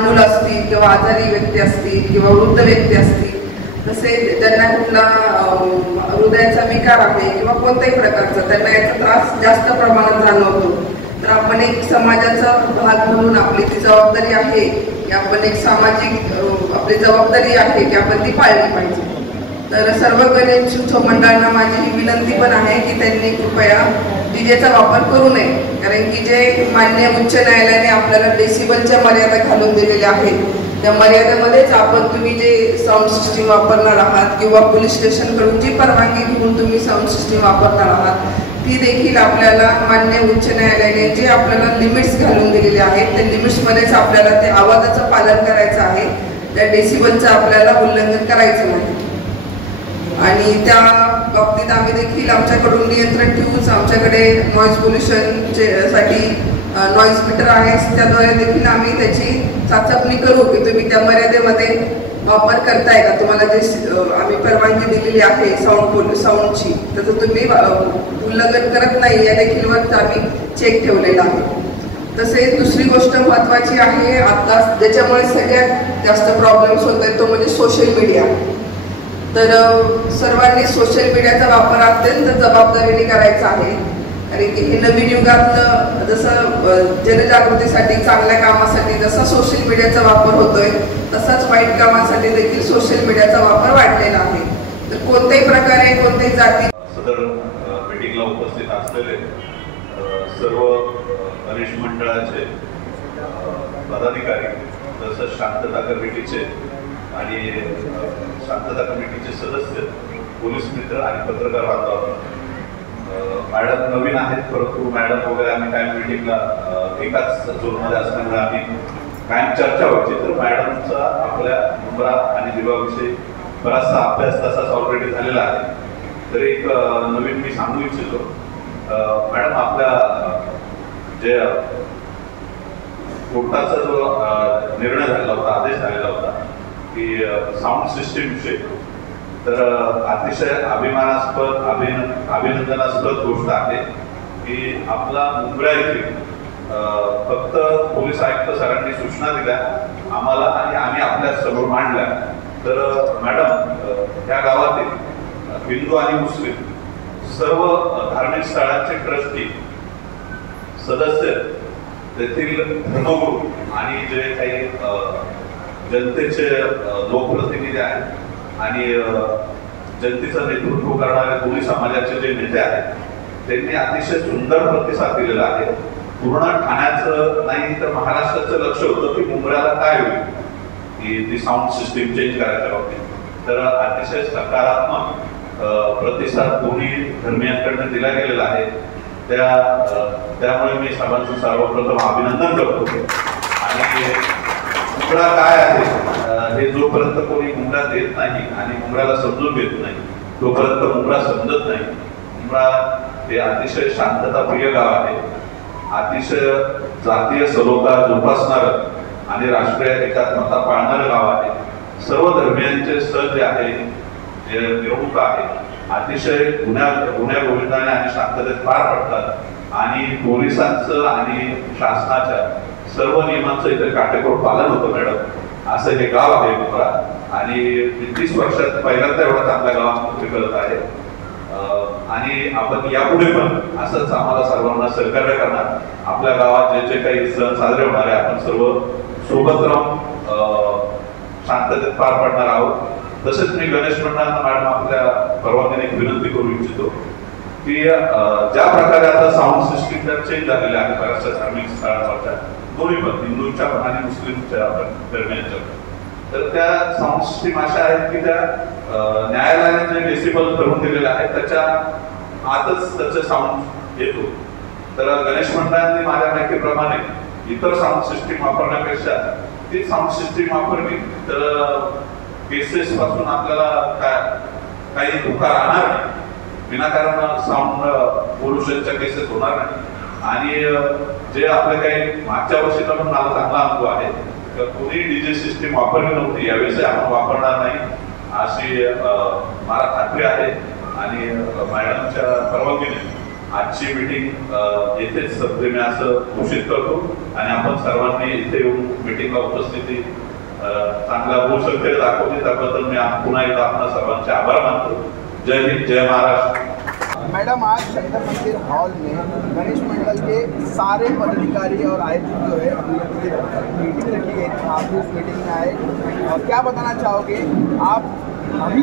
मुलं असतील किंवा आजारी व्यक्ती असतील किंवा वृद्ध व्यक्ती असतील, तसेच ज्यांना कुठला हृदयाचा विकार आहे किंवा कोणत्याही प्रकारचा त्यांना याचा त्रास जास्त प्रमाणात जाणवतो, तर आपण एक समाजाचा भाग म्हणून आपली ती जबाबदारी आहे की आपण एक सामाजिक आपली जबाबदारी आहे की आपण ती पाळली पाहिजे. तर सर्व गणेश उत्सव मंडळांना माझी ही विनंती पण आहे की त्यांनी कृपया डीजेचा वापर करू नये, कारण की जे मान्य उच्च न्यायालयाने आपल्याला डेसिबलच्या मर्यादा घालून दिलेल्या आहेत, त्या मर्यादेमध्येच तुम्ही जे साऊंड सिस्टीम वापरणार आहात किंवा पोलीस स्टेशनकडून जी परवानगी घेऊन तुम्ही साऊंड सिस्टीम वापरणार आहात ती देखील आपल्याला मान्य उच्च न्यायालयाने जे आपल्याला लिमिट्स घालून दिलेले आहेत त्या लिमिट्समध्येच आपल्याला ते आवाजाचं पालन करायचं आहे, त्या डेसिबलचं आपल्याला उल्लंघन करायचं नाही. आणि त्या बाबतीत आम्ही देखील आमच्याकडून नियंत्रण ठेवूच आमच्याकडे नॉईज पोल्युशनचे साठी नॉईज मीटर आहे, त्याद्वारे देखील आम्ही त्याची चाचपणी करू की तुम्ही त्या मर्यादेमध्ये वापर करताय का, तुम्हाला जे आम्ही परवानगी दिलेली आहे साऊंडची त्याचं तुम्ही उल्लंघन करत नाही या देखील वर आम्ही चेक ठेवलेला आहे. तसेच दुसरी गोष्ट महत्त्वाची आहे आता ज्याच्यामुळे सगळ्यात जास्त प्रॉब्लेम्स होत आहेत तो म्हणजे सोशल मीडिया. तर सर्वांनी सोशल मीडियाचा वापर अत्यंत जबाबदारीने करायचा आहे, कारण की हे नवीन युगातलं जसं जनजागृतीसाठी चांगल्या कामासाठी जसा सोशल मीडियाचा वापर होतोय तसाच वाईट कामासाठी देखील सोशल मीडियाचा वापर वाढलेला आहे. तर कोणत्याही प्रकारे कोणत्याही जाती सदर मीटिंगला उपस्थित असलेले सर्व गणेश मंडळाचे पदाधिकारी तसंच शांतता कमिटीचे आणि शांतता कमिटीचे सदस्य, पोलीस मित्र आणि पत्रकार बांधव, मॅडम नवीन आहेत परंतु मॅडम वगैरे आम्ही कायम मीटिंगला एकाच झोनमध्ये असल्यामुळे आम्ही कायम चर्चा व्हायची. तर मॅडमचा आपल्या मुंब्रा आणि दिवाविषयी बराचसा अभ्यास तसाच ऑलरेडी झालेला आहे. तर एक नवीन मी सांगू इच्छितो, मॅडम आपल्या जे कोर्टाचा जो निर्णय झालेला होता, आदेश झालेला होता की साऊंड सिस्टीम विषयी, तर अतिशय अभिनंदनास्पद गोष्ट आहे की आपला मुंब्रा येथील फक्त पोलीस आयुक्त सरांनी सूचना दिल्या आम्हाला आणि आम्ही आपल्या समोर मांडल्या. तर मॅडम या गावातील हिंदू आणि मुस्लिम सर्व धार्मिक स्थळांचे ट्रस्टी, सदस्य, तेथील धर्मगुरू आणि जे काही जनतेचे लोकप्रतिनिधी आहेत आणि जनतेचं नेतृत्व करणारे दोन्ही समाजाचे जे नेते आहेत त्यांनी अतिशय सुंदर प्रतिसाद दिलेला आहे. पूर्ण ठाण्याचं नाही तर महाराष्ट्राचं लक्ष होतं की मुंब्र्याला काय होईल की ती साऊंड सिस्टीम चेंज करायच्या बाबतीत. तर अतिशय सकारात्मक प्रतिसाद दोन्ही धर्मियांकडनं दिला गेलेला आहे. त्यामुळे मी सर्वांचं सर्वप्रथम अभिनंदन करतो. आणि मुंब्रा काय आहे हे जोपर्यंत कोणी मुंब्रा देत नाही आणि मुंब्र्याला समजून घेत नाही तोपर्यंत मुंब्रा समजत नाही. मुंब्रा हे अतिशय शांतताप्रिय गाव आहे, अतिशय जातीय सलोखा जोपासणारं आणि राष्ट्रीय एकात्मता पाळणारं गाव आहे. सर्व धर्मियांचे सण जे आहे, जे मिरवणूक आहे, अतिशय गुन्ह्या गोविंदाने आणि शांततेत पार पडतात आणि पोलिसांचं आणि शासनाच्या सर्व नियमांचं इथे काटेकोर पालन होतं. मॅडम असं हे गाव आहे मुंब्रा आणि 30 वर्षात पहिल्यांदा एवढा चांगल्या गावात नोकरी करत आहे. आणि आपण यापुढे पण असंच आम्हाला सर्वांना सहकार्य करणार. आपल्या गावात जे जे काही सण साजरे होणार आहे आपण सर्व सोबत राहून शांततेत पार पडणार आहोत. तसेच मी गणेश मंडळांना मॅडम आपल्या परवानगीने एक विनंती करू इच्छितो की ज्या प्रकारे आता साऊंड सिस्टीम चेंज झालेल्या आहे बऱ्याचशा धार्मिक स्थळांवरच्या, दोन्ही पण हिंदूंच्या पण आणि मुस्लिमच्या दरम्यानच्या, तर त्या साऊंड सिस्टीम अशा आहेत की त्या न्यायालयाने जे डेसिबल ठरवून दिलेले आहेत त्याच्या आतच त्याचे साऊंड येतो. तर गणेश मंडळांनी माझ्या माहितीप्रमाणे इतर साऊंड सिस्टीम वापरण्यापेक्षा ती साऊंड सिस्टीम वापरली तर केसेस पासून आपल्याला काही धोका राहणार नाही, विनाकारण साऊंड पोल्युशनच्या केसेस होणार नाही. आणि जे आपले काही मागच्या वर्षीचा पण मला चांगला अनुभव आहे, कोणी डीजे सिस्टीम वापरली नव्हती, यावेळेस आपण वापरणार नाही अशी मला खात्री आहे. आणि मॅडमच्या परवानगीने आजची मीटिंग येथेच संपते मी असं घोषित करतो आणि आपण सर्वांनी इथे येऊन मीटिंगला उपस्थिती चांगला भूसंख्य दाखवली त्याबद्दल मी पुन्हा एकदा आपल्या सर्वांचे आभार मानतो. जय हिंद, जय महाराष्ट्र. मैडम, आज शंकर मंदिर हॉल में गणेश मंडल के सारे पदाधिकारी और आयुक्त जो है मीटिंग रखी गई थी, आप भी उस मीटिंग में आए और क्या बताना चाहोगे? आप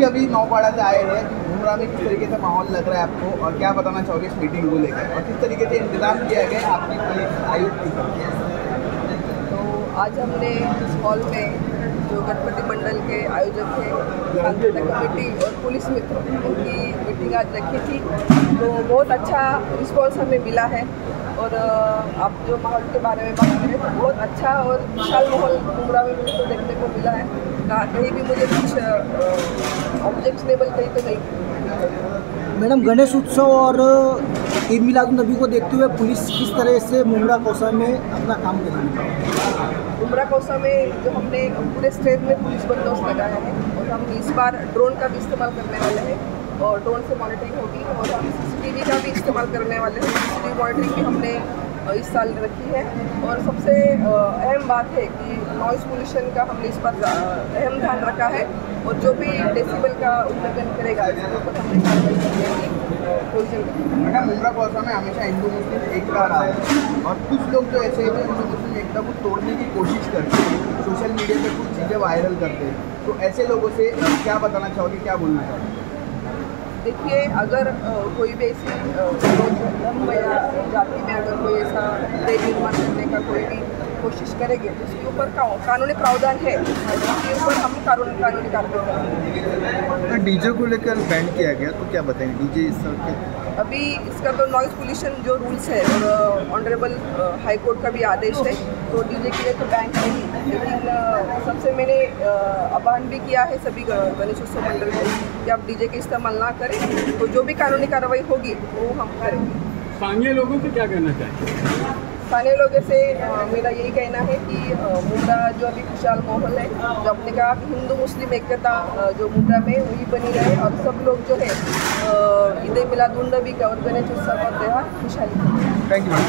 अभी नौपाड़ा से आए हैं, मुमरा में किस तरीके से माहौल लग रहा है आपको और क्या बताना चाहोगे इस मीटिंग को लेकर और किस तरीके से इंतजाम किया गया आपकी पुलिस आयुक्त की तरफ? तो आज हमने इस हॉल में जो गणपति मंडल के आयोजक थे, शांतिता कमेटी और पुलिस मित्र, उनकी मीटिंग आज रखी थी. तो बहुत अच्छा रिस्पॉन्स हमें मिला है और आप जो माहौल के बारे में बात करें तो बहुत अच्छा और विशाल माहौल मुमरा में मुझे तो देखने को मिला है. कहीं भी मुझे कुछ ऑब्जेक्शनेबल कहीं तो नहीं. मैडम, गणेश उत्सव और ईद मिलादुन्नबी को देखते हुए पुलिस किस तरह से मुमरा कौसा में अपना काम करेगी? मुमरा कौसा में जो हमने पूरे स्टेट में पुलिस बंदोबस्त लगाया है और हम इस बार ड्रोन का भी इस्तेमाल करने वाले हैं और ड्रोन से मॉनिटरिंग होगी और हम CCTV का भी इस्तेमाल करने वाले हैं. CCTV मॉनिटरिंग भी हमने इस साल रखी है और सबसे अहम बात है कि नॉइस पोल्यूशन का हमने इस पर अहम ध्यान रखा है और जो भी डेसिबल का उल्लंघन करेगा इसके ऊपर हमने कार्रवाई करने की. मैडम, मुमरा कौसा में हमेशा हिंदू मुस्लिम एकता रहा है और कुछ लोग जो ऐसे हैं हिंदू मुस्लिम एकता को तोड़ने की कोशिश करते हैं, सोशल मीडिया पे कुछ चीज़ें वायरल करते हैं. तो ऐसे लोगों से क्या बताना चाहोगे, क्या बोलना चाहोगे? देखिए, अगर कोई भी ऐसी धर्म या जाति में अगर कोई ऐसा निर्माण करने का कोई भी कोशिश करेंगे तो उसके ऊपर कानूनी प्रावधान है, उसके ऊपर हम कानूनी कार्रवाई करेंगे. तो डीजे को लेकर बैन किया गया, तो क्या बताएंगे डीजे इस तरह के? अभी इसका तो नॉइस पोल्यूशन जो रूल्स है और ऑनरेबल हाई कोर्ट का भी आदेश है तो डीजे के लिए तो बैन है ही. लेकिन सबसे मैंने आह्वान भी किया है सभी गणेश उत्सव मंडल को कि आप डीजे का इस्तेमाल ना करें, तो जो भी कानूनी कार्रवाई होगी वो हम करेंगे. स्थानीय लोगों को क्या कहना चाहिए? स्थानीय लोगों से मेरा यही कहना है कि मुमरा जो अभी खुशहाल माहौल है, जो आपने कहा कि हिंदू मुस्लिम एकता जो मुमरा में वही बनी रहे और सब लोग जो है ईद मिलादुन्नबी का और गणेश उत्सव का त्यौहार खुशहाली. Thank you.